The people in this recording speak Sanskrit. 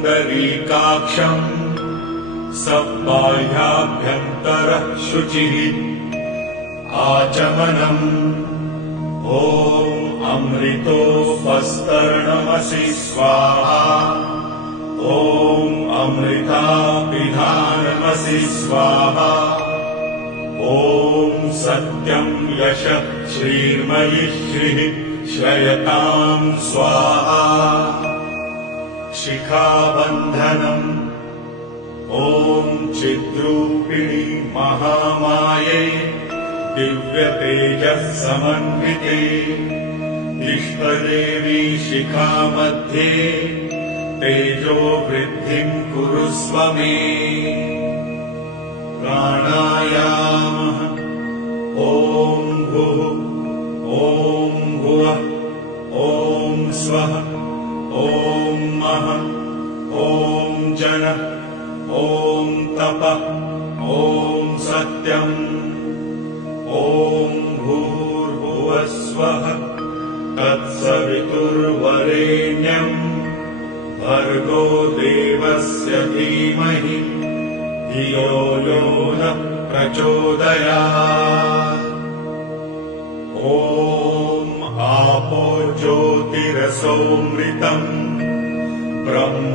पुण्डरीकाक्षम् सबाह्याभ्यन्तरः शुचिः आचमनम् ॐ अमृतोपस्तरणमसि स्वाहा ॐ अमृतापिधानमसि स्वाहा ॐ सत्यं यशः श्रीर्मयि श्रीः श्रयतां स्वाहा शिखाबन्धनम् ॐ चिद्रूपिणी महामाये दिव्यतेजः समन्विते इष्टदेवी शिखामध्ये तेजो वृद्धिं कुरुस्व मे प्राणायामः ॐ भुः ॐ भुवः ॐ स्वः ॐ महः ॐ जनः ॐ तपः ॐ सत्यम् ॐ भूर्भुवस्वः तत्सवितुर्वरेण्यम् भर्गो देवस्य धीमहि धियो यो नः प्रचोदयात् ॐ आपो ज्योतिरसोऽमृतम् ब्रह्म